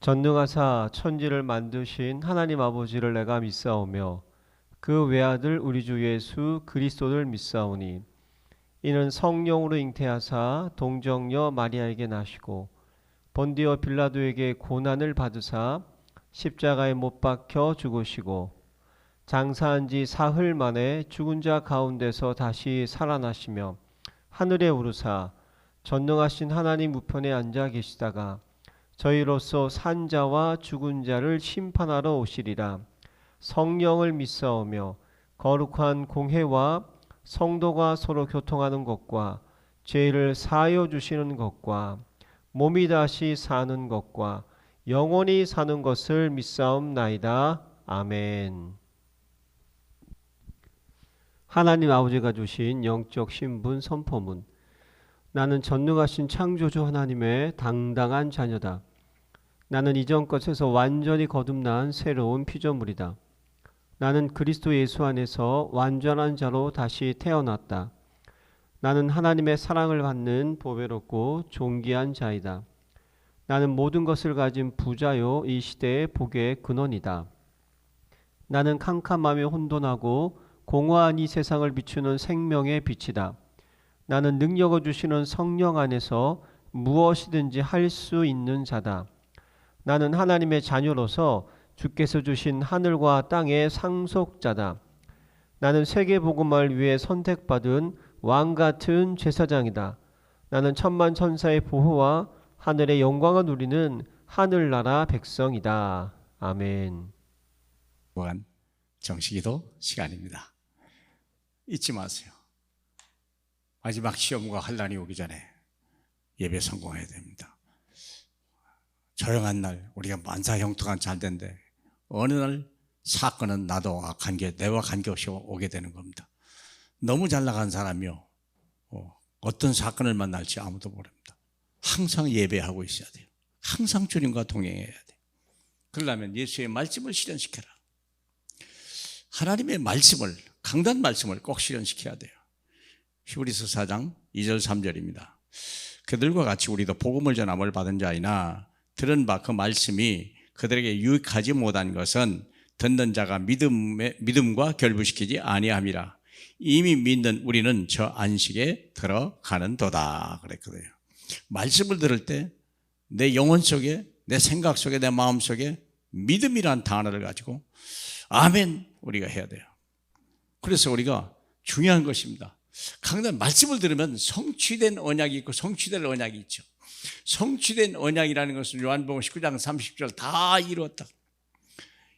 전능하사 천지를 만드신 하나님 아버지를 내가 믿사오며 그 외아들 우리 주 예수 그리스도를 믿사오니 이는 성령으로 잉태하사 동정녀 마리아에게 나시고 본디오 빌라도에게 고난을 받으사 십자가에 못 박혀 죽으시고 장사한 지 사흘 만에 죽은 자 가운데서 다시 살아나시며 하늘에 오르사 전능하신 하나님 우편에 앉아 계시다가 저희로서 산 자와 죽은 자를 심판하러 오시리라. 성령을 믿사오며 거룩한 공회와 성도가 서로 교통하는 것과 죄를 사하여 주시는 것과 몸이 다시 사는 것과 영원히 사는 것을 믿사옵나이다. 아멘. 하나님 아버지가 주신 영적 신분 선포문. 나는 전능하신 창조주 하나님의 당당한 자녀다. 나는 이전 것에서 완전히 거듭난 새로운 피조물이다. 나는 그리스도 예수 안에서 완전한 자로 다시 태어났다. 나는 하나님의 사랑을 받는 보배롭고 존귀한 자이다. 나는 모든 것을 가진 부자요 이 시대의 복의 근원이다. 나는 캄캄하며 혼돈하고 공허한 이 세상을 비추는 생명의 빛이다. 나는 능력을 주시는 성령 안에서 무엇이든지 할 수 있는 자다. 나는 하나님의 자녀로서 주께서 주신 하늘과 땅의 상속자다. 나는 세계복음을 위해 선택받은 왕같은 제사장이다. 나는 천만 천사의 보호와 하늘의 영광을 누리는 하늘나라 백성이다. 아멘. 무한 정식기도 시간입니다. 잊지 마세요. 마지막 시험과 환란이 오기 전에 예배 성공해야 됩니다. 조용한 날 우리가 만사형통한 잘된데 어느 날 사건은 나와 내와 관계없이 오게 되는 겁니다. 너무 잘 나간 사람이요 어떤 사건을 만날지 아무도 모릅니다. 항상 예배하고 있어야 돼요. 항상 주님과 동행해야 돼요. 그러려면 예수의 말씀을 실현시켜라. 하나님의 말씀을, 강단 말씀을 꼭 실현시켜야 돼요. 히브리서 4장 2절 3절입니다. 그들과 같이 우리도 복음을 전함을 받은 자이나 들은 바 그 말씀이 그들에게 유익하지 못한 것은 듣는 자가 믿음과 결부시키지 아니함이라. 이미 믿는 우리는 저 안식에 들어가는 도다 그랬거든요. 말씀을 들을 때 내 영혼 속에, 내 생각 속에, 내 마음 속에 믿음이란 단어를 가지고 아멘 우리가 해야 돼요. 그래서 우리가 중요한 것입니다. 강단 말씀을 들으면 성취된 언약이 있고 성취될 언약이 있죠. 성취된 언약이라는 것은 요한복음 19장 30절 다 이루었다.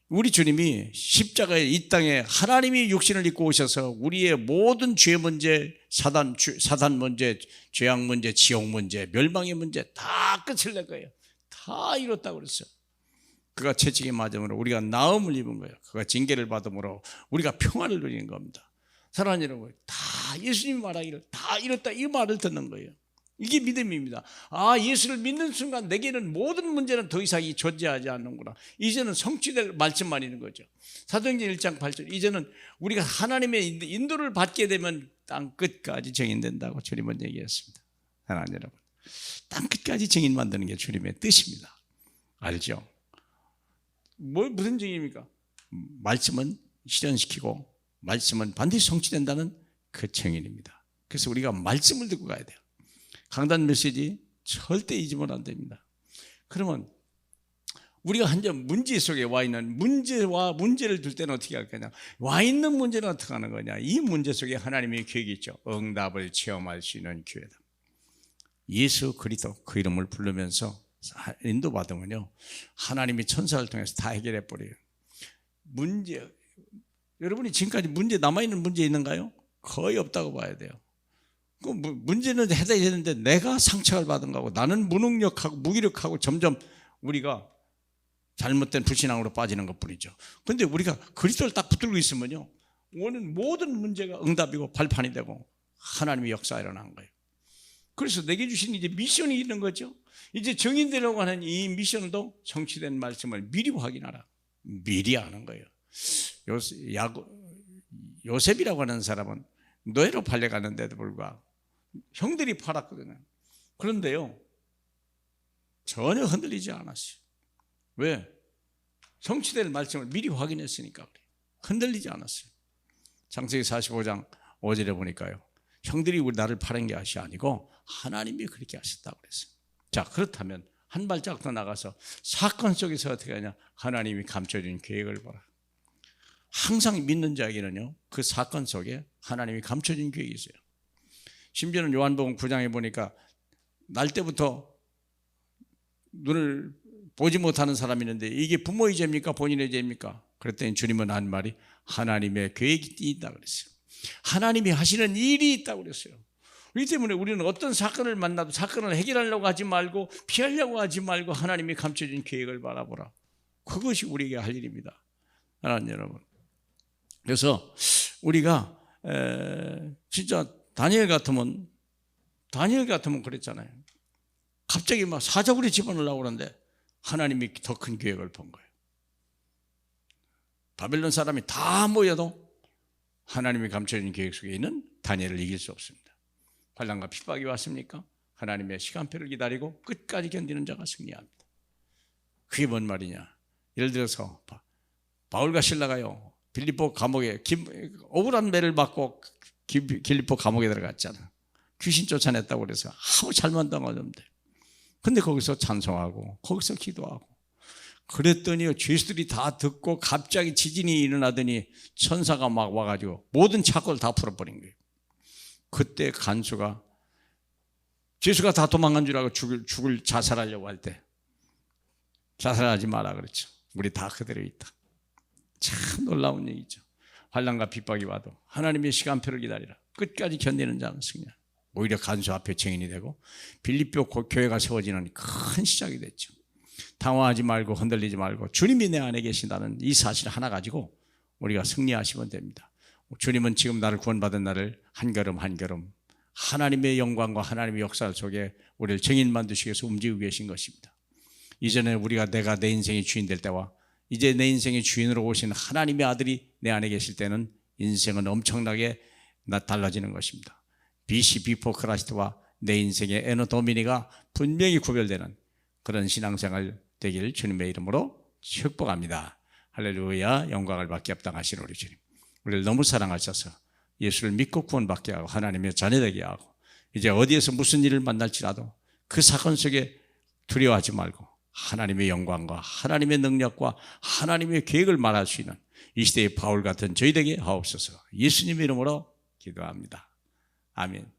우리 주님이 십자가에 이 땅에 하나님이 육신을 입고 오셔서 우리의 모든 죄 문제, 사단 문제, 죄악 문제, 지옥 문제, 멸망의 문제 다 끝을 낼 거예요. 다 이뤘다고 그랬어요. 그가 채찍에 맞음으로 우리가 나음을 입은 거예요. 그가 징계를 받음으로 우리가 평화를 누리는 겁니다. 사랑하는 여러분, 다 예수님이 말하기를 다 이뤘다 이 말을 듣는 거예요. 이게 믿음입니다. 아, 예수를 믿는 순간 내게는 모든 문제는 더 이상 존재하지 않는구나. 이제는 성취될 말씀만 있는 거죠. 사도행전 1장 8절 이제는 우리가 하나님의 인도를 받게 되면 땅 끝까지 증인된다고 주님은 얘기했습니다. 하나님 여러분, 땅 끝까지 증인 만드는 게 주님의 뜻입니다. 알죠? 무슨 증인입니까? 말씀은 실현시키고 말씀은 반드시 성취된다는 그 증인입니다. 그래서 우리가 말씀을 듣고 가야 돼요. 강단 메시지 절대 잊으면 안 됩니다. 그러면 우리가 한점 문제 속에 와 있는 문제와 문제를 둘 때는 어떻게 할 거냐? 와 있는 문제는 어떻게 하는 거냐? 이 문제 속에 하나님의 계획이 있죠. 응답을 체험할 수 있는 기회다. 예수 그리스도 그 이름을 부르면서 인도받으면요 하나님이 천사를 통해서 다 해결해 버려요. 문제, 여러분이 지금까지 문제 남아있는 문제 있는가요? 거의 없다고 봐야 돼요. 그 문제는 해야 되는데 내가 상처를 받은 거고 나는 무능력하고 무기력하고 점점 우리가 잘못된 불신앙으로 빠지는 것뿐이죠. 그런데 우리가 그리스도를 딱 붙들고 있으면요 오는 모든 문제가 응답이고 발판이 되고 하나님의 역사가 일어난 거예요. 그래서 내게 주신 이제 미션이 있는 거죠. 이제 정인되려고 하는 이 미션도 성취된 말씀을 미리 확인하라. 미리 하는 거예요. 요셉이라고 하는 사람은 노예로 팔려갔는데도 불구하고 형들이 팔았거든요. 그런데요 전혀 흔들리지 않았어요. 왜? 성취될 말씀을 미리 확인했으니까 그래요. 흔들리지 않았어요. 창세기 45장 5절에 보니까요, 형들이 우리 나를 파는 것이 아니고 하나님이 그렇게 하셨다고 그랬어요. 자, 그렇다면 한 발짝 더 나가서 사건 속에서 어떻게 하냐? 하나님이 감춰준 계획을 봐라. 항상 믿는 자에게는요, 그 사건 속에 하나님이 감춰준 계획이 있어요. 심지어는 요한복음 9장에 보니까 날 때부터 눈을 보지 못하는 사람이 있는데 이게 부모의 죄입니까? 본인의 죄입니까? 그랬더니 주님은 한 말이 하나님의 계획이 있다 그랬어요. 하나님이 하시는 일이 있다고 그랬어요. 그렇기 때문에 우리는 어떤 사건을 만나도 사건을 해결하려고 하지 말고 피하려고 하지 말고 하나님이 감춰준 계획을 바라보라. 그것이 우리에게 할 일입니다. 하나님 여러분. 그래서 우리가 진짜 다니엘 같으면 그랬잖아요. 갑자기 막 사자굴에 집어넣으려고 그러는데 하나님이 더 큰 계획을 본 거예요. 바벨론 사람이 다 모여도 하나님이 감춰진 계획 속에 있는 다니엘을 이길 수 없습니다. 환난과 핍박이 왔습니까? 하나님의 시간표를 기다리고 끝까지 견디는 자가 승리합니다. 그게 뭔 말이냐? 예를 들어서 바울과 실라가요, 빌립보 감옥에 억울한 매를 받고 빌립보 감옥에 들어갔잖아. 귀신 쫓아냈다고 그래서 아무 잘못 당하는데, 근데 거기서 찬송하고 거기서 기도하고 그랬더니 죄수들이 다 듣고 갑자기 지진이 일어나더니 천사가 막 와가지고 모든 착고를 다 풀어버린 거예요. 그때 간수가 죄수가 다 도망간 줄 알고 죽을 자살하려고 할 때 자살하지 마라 그랬죠. 우리 다 그대로 있다. 참 놀라운 얘기죠. 환난과 핍박이 와도 하나님의 시간표를 기다리라. 끝까지 견디는 자는 승리한다. 오히려 간수 앞에 증인이 되고 빌립보 교회가 세워지는 큰 시작이 됐죠. 당황하지 말고 흔들리지 말고 주님이 내 안에 계신다는 이 사실 하나 가지고 우리가 승리하시면 됩니다. 주님은 지금 나를 구원받은 나를 한 걸음 한 걸음 하나님의 영광과 하나님의 역사 속에 우리를 증인 만드시기 위해서 움직이고 계신 것입니다. 이전에 내가 내 인생의 주인 될 때와 이제 내 인생의 주인으로 오신 하나님의 아들이 내 안에 계실 때는 인생은 엄청나게 달라지는 것입니다. BC 비포 크라이스트와 내 인생의 에너 도미니가 분명히 구별되는 그런 신앙생활 되기를 주님의 이름으로 축복합니다. 할렐루야. 영광을 받게 합당하신 우리 주님, 우리를 너무 사랑하셔서 예수를 믿고 구원받게 하고 하나님의 자녀되게 하고 이제 어디에서 무슨 일을 만날지라도 그 사건 속에 두려워하지 말고 하나님의 영광과 하나님의 능력과 하나님의 계획을 말할 수 있는 이 시대의 바울 같은 저희 되게 하옵소서. 예수님의 이름으로 기도합니다. 아멘.